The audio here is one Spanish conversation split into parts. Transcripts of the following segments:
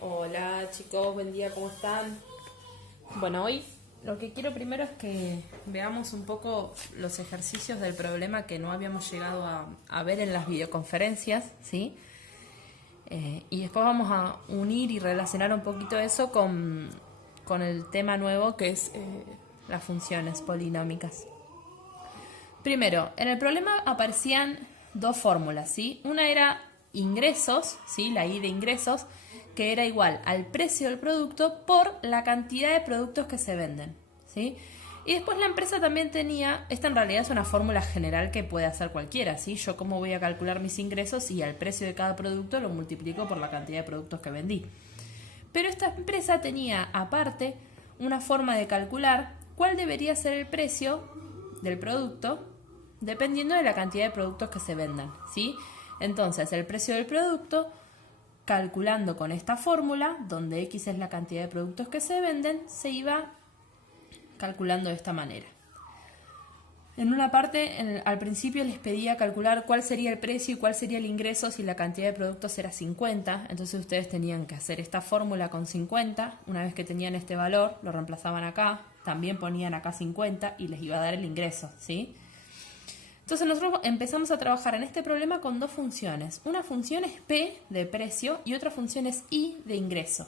Hola chicos, buen día, ¿cómo están? Bueno, hoy lo que quiero primero es que veamos un poco los ejercicios del problema que no habíamos llegado a ver en las videoconferencias, ¿sí? Y después vamos a unir y relacionar un poquito eso con el tema nuevo que es las funciones polinómicas. Primero, en el problema aparecían dos fórmulas, ¿sí? Una era ingresos, ¿sí? La I de ingresos, que era igual al precio del producto por la cantidad de productos que se venden, ¿sí? Y después la empresa también tenía, esta en realidad es una fórmula general que puede hacer cualquiera, ¿sí? Yo cómo voy a calcular mis ingresos y al precio de cada producto lo multiplico por la cantidad de productos que vendí. Pero esta empresa tenía aparte una forma de calcular cuál debería ser el precio del producto dependiendo de la cantidad de productos que se vendan, ¿sí? Entonces, el precio del producto, calculando con esta fórmula, donde X es la cantidad de productos que se venden, se iba calculando de esta manera. En una parte, al principio les pedía calcular cuál sería el precio y cuál sería el ingreso si la cantidad de productos era 50. Entonces ustedes tenían que hacer esta fórmula con 50. Una vez que tenían este valor, lo reemplazaban acá. También ponían acá 50 y les iba a dar el ingreso, ¿sí? Entonces nosotros empezamos a trabajar en este problema con dos funciones. Una función es P de precio y otra función es I de ingreso.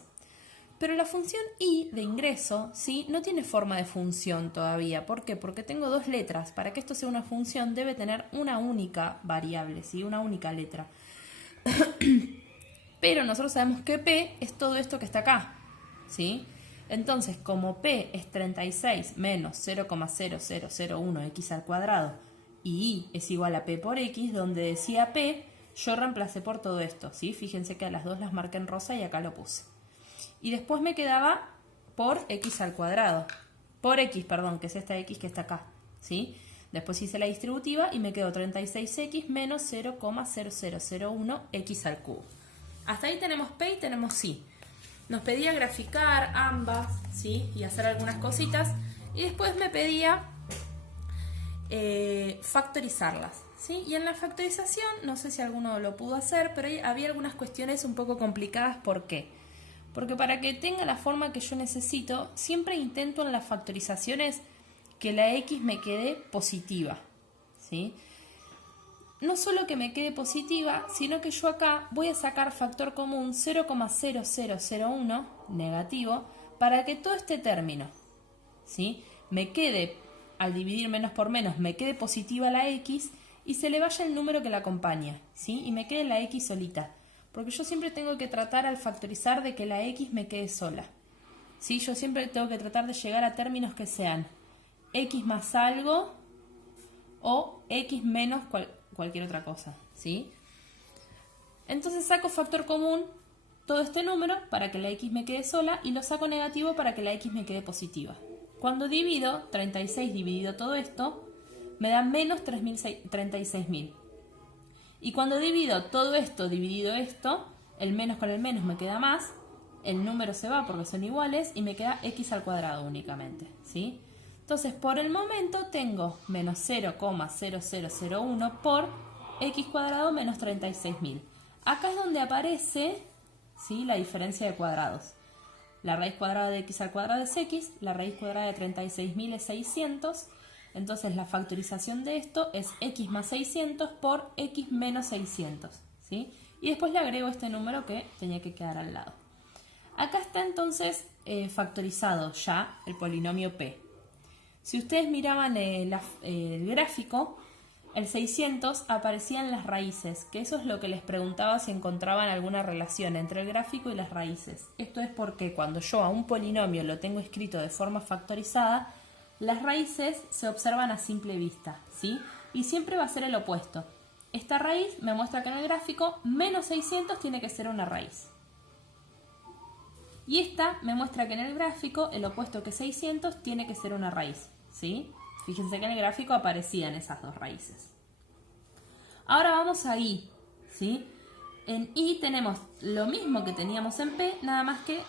Pero la función I de ingreso, ¿sí? No tiene forma de función todavía. ¿Por qué? Porque tengo dos letras. Para que esto sea una función debe tener una única variable, ¿sí? Una única letra. Pero nosotros sabemos que P es todo esto que está acá, ¿sí? Entonces, como P es 36 menos 0,0001x al cuadrado y I es igual a P por X, donde decía P, yo reemplacé por todo esto, ¿sí? Fíjense que a las dos las marqué en rosa y acá lo puse. Y después me quedaba por X al cuadrado. Por X, perdón, que es esta X que está acá, ¿sí? Después hice la distributiva y me quedó 36X menos 0,0001X al cubo. Hasta ahí tenemos P y tenemos I. Nos pedía graficar ambas, ¿sí? Y hacer algunas cositas. Y después me pedía factorizarlas, ¿sí? Y en la factorización, no sé si alguno lo pudo hacer, pero había algunas cuestiones un poco complicadas. ¿Por qué? Porque para que tenga la forma que yo necesito, siempre intento en las factorizaciones que la X me quede positiva, ¿sí? No solo que me quede positiva, sino que yo acá voy a sacar factor común 0,0001 negativo para que todo este término, ¿sí? Me quede, al dividir menos por menos, me quede positiva la X y se le vaya el número que la acompaña, ¿sí? Y me quede la X solita. Porque yo siempre tengo que tratar al factorizar de que la X me quede sola, ¿sí? Yo siempre tengo que tratar de llegar a términos que sean X más algo o X menos cualquier otra cosa, ¿sí? Entonces saco factor común todo este número para que la X me quede sola y lo saco negativo para que la X me quede positiva. Cuando divido, 36 dividido todo esto, me da menos 36.000. Y cuando divido todo esto dividido esto, el menos con el menos me queda más, el número se va porque son iguales y me queda X al cuadrado únicamente, ¿sí? Entonces, por el momento tengo menos 0,0001 por X cuadrado menos 36.000. Acá es donde aparece, ¿sí?, la diferencia de cuadrados. La raíz cuadrada de X al cuadrado es X, la raíz cuadrada de 36.000 es 600. Entonces la factorización de esto es X más 600 por X menos 600, ¿sí? Y después le agrego este número que tenía que quedar al lado. Acá está entonces factorizado ya el polinomio P. Si ustedes miraban el gráfico, el 600 aparecía en las raíces, que eso es lo que les preguntaba si encontraban alguna relación entre el gráfico y las raíces. Esto es porque cuando yo a un polinomio lo tengo escrito de forma factorizada, las raíces se observan a simple vista, ¿sí? Y siempre va a ser el opuesto. Esta raíz me muestra que en el gráfico menos 600 tiene que ser una raíz. Y esta me muestra que en el gráfico el opuesto que 600 tiene que ser una raíz, ¿sí? Fíjense que en el gráfico aparecían esas dos raíces. Ahora vamos a I, ¿sí? En I tenemos lo mismo que teníamos en P, nada más que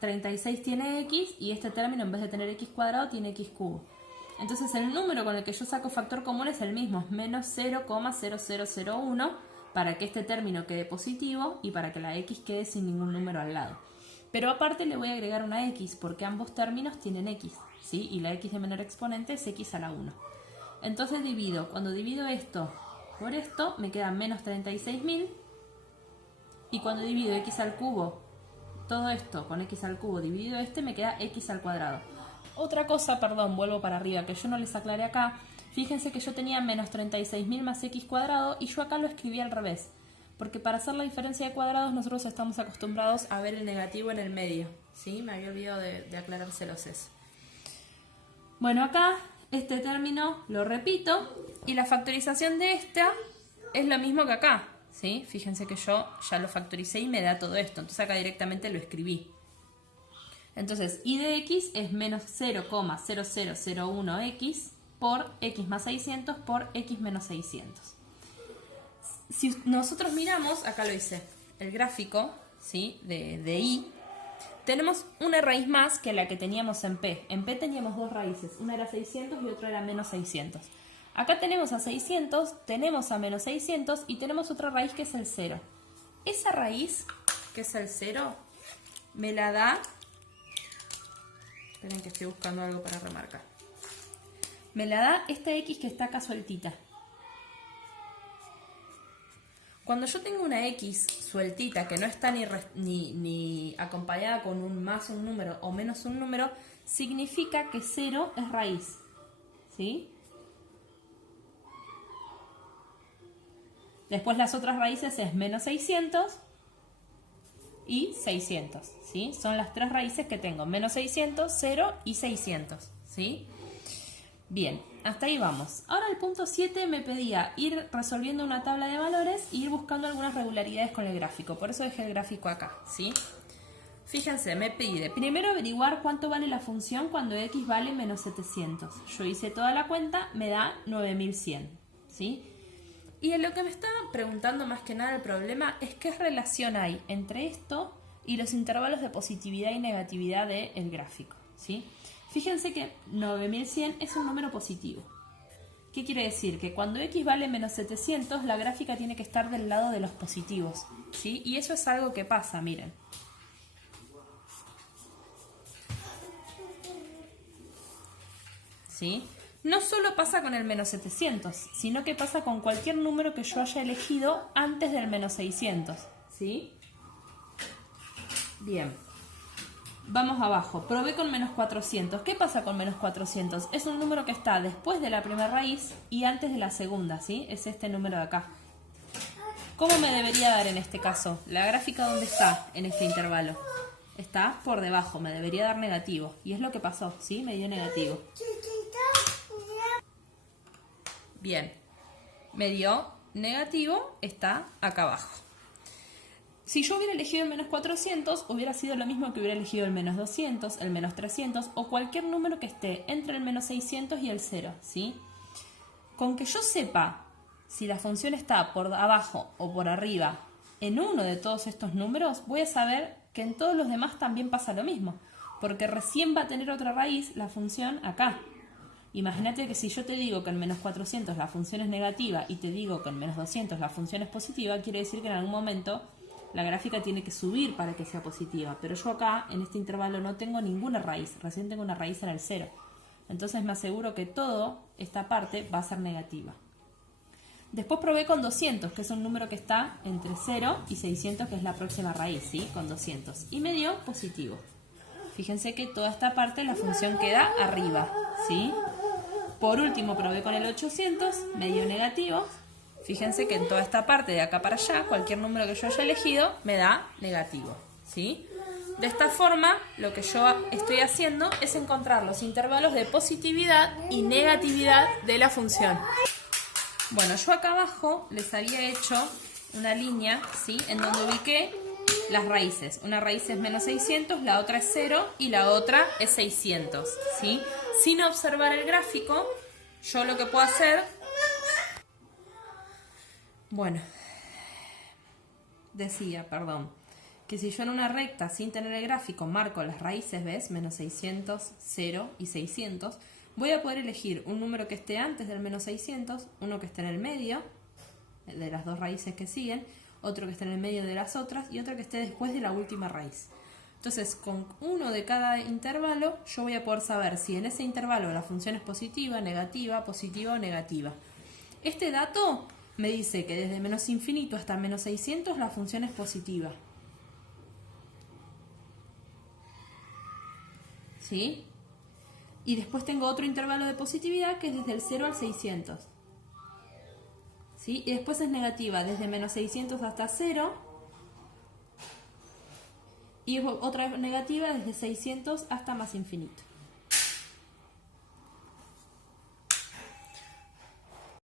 36 tiene X y este término en vez de tener X cuadrado tiene X cubo. Entonces el número con el que yo saco factor común es el mismo, es menos 0,0001 para que este término quede positivo y para que la X quede sin ningún número al lado. Pero aparte le voy a agregar una x, porque ambos términos tienen x, ¿sí? Y la x de menor exponente es x a la 1. Entonces divido, cuando divido esto por esto, me queda menos 36.000. Y cuando divido x al cubo, todo esto con x al cubo dividido me queda x al cuadrado. Otra cosa, perdón, vuelvo para arriba, que yo no les aclaré acá. Fíjense que yo tenía menos 36.000 más x cuadrado y yo acá lo escribí al revés. Porque para hacer la diferencia de cuadrados nosotros estamos acostumbrados a ver el negativo en el medio, ¿sí? Me había olvidado de aclarárselos eso. Bueno, acá este término lo repito y la factorización de esta es lo mismo que acá, ¿sí? Fíjense que yo ya lo factoricé y me da todo esto, entonces acá directamente lo escribí. Entonces, y de x es menos 0,0001x por x más 600 por x menos 600. Si nosotros miramos, acá lo hice, el gráfico, ¿sí? de y, tenemos una raíz más que la que teníamos en p. En p teníamos dos raíces, una era 600 y otra era menos 600. Acá tenemos a 600, tenemos a menos 600 y tenemos otra raíz que es el 0. Esa raíz, que es el 0, me la da... Esperen que estoy buscando algo para remarcar. Me la da esta x que está acá sueltita. Cuando yo tengo una x sueltita que no está ni acompañada con un más un número o menos un número, significa que 0 es raíz, ¿sí? Después las otras raíces es menos 600 y 600, ¿sí? Son las tres raíces que tengo, menos 600, 0 y 600, ¿sí? Bien, hasta ahí vamos. Ahora el punto 7 me pedía ir resolviendo una tabla de valores e ir buscando algunas regularidades con el gráfico. Por eso dejé el gráfico acá, ¿sí? Fíjense, me pide primero averiguar cuánto vale la función cuando x vale menos 700. Yo hice toda la cuenta, me da 9100, ¿sí? Y lo que me estaba preguntando más que nada el problema es qué relación hay entre esto y los intervalos de positividad y negatividad del gráfico, ¿sí? Fíjense que 9100 es un número positivo. ¿Qué quiere decir? Que cuando x vale menos 700, la gráfica tiene que estar del lado de los positivos, ¿sí? Y eso es algo que pasa, miren. ¿Sí? No solo pasa con el menos 700, sino que pasa con cualquier número que yo haya elegido antes del menos 600, ¿sí? Bien. Vamos abajo, probé con menos 400. ¿Qué pasa con menos 400? Es un número que está después de la primera raíz y antes de la segunda, ¿sí? Es este número de acá. ¿Cómo me debería dar en este caso? La gráfica, ¿dónde está en este intervalo? Está por debajo, me debería dar negativo. Y es lo que pasó, ¿sí? Me dio negativo. Bien, me dio negativo, está acá abajo. Si yo hubiera elegido el menos 400, hubiera sido lo mismo que hubiera elegido el menos 200, el menos 300 o cualquier número que esté entre el menos 600 y el 0, ¿sí? Con que yo sepa si la función está por abajo o por arriba en uno de todos estos números, voy a saber que en todos los demás también pasa lo mismo, porque recién va a tener otra raíz la función acá. Imagínate que si yo te digo que en menos 400 la función es negativa y te digo que en menos 200 la función es positiva, quiere decir que en algún momento la gráfica tiene que subir para que sea positiva. Pero yo acá, en este intervalo, no tengo ninguna raíz. Recién tengo una raíz en el 0. Entonces me aseguro que toda esta parte va a ser negativa. Después probé con 200, que es un número que está entre 0 y 600, que es la próxima raíz, ¿sí? Con 200. Y me dio positivo. Fíjense que toda esta parte la función queda arriba, ¿sí? Por último probé con el 800, me dio negativo. Fíjense que en toda esta parte de acá para allá, cualquier número que yo haya elegido me da negativo, ¿sí? De esta forma, lo que yo estoy haciendo es encontrar los intervalos de positividad y negatividad de la función. Bueno, yo acá abajo les había hecho una línea, ¿sí? En donde ubiqué las raíces. Una raíz es menos 600, la otra es 0 y la otra es 600, ¿sí? Sin observar el gráfico, yo lo que puedo hacer... Bueno, decía, que si yo en una recta sin tener el gráfico marco las raíces, ¿ves? Menos 600, 0 y 600, voy a poder elegir un número que esté antes del menos 600, uno que esté en el medio de las dos raíces que siguen, otro que esté en el medio de las otras y otro que esté después de la última raíz. Entonces, con uno de cada intervalo, yo voy a poder saber si en ese intervalo la función es positiva o negativa. Este dato me dice que desde menos infinito hasta menos 600 la función es positiva. ¿Sí? Y después tengo otro intervalo de positividad que es desde el 0 al 600. ¿Sí? Y después es negativa desde menos 600 hasta 0. Y otra negativa desde 600 hasta más infinito.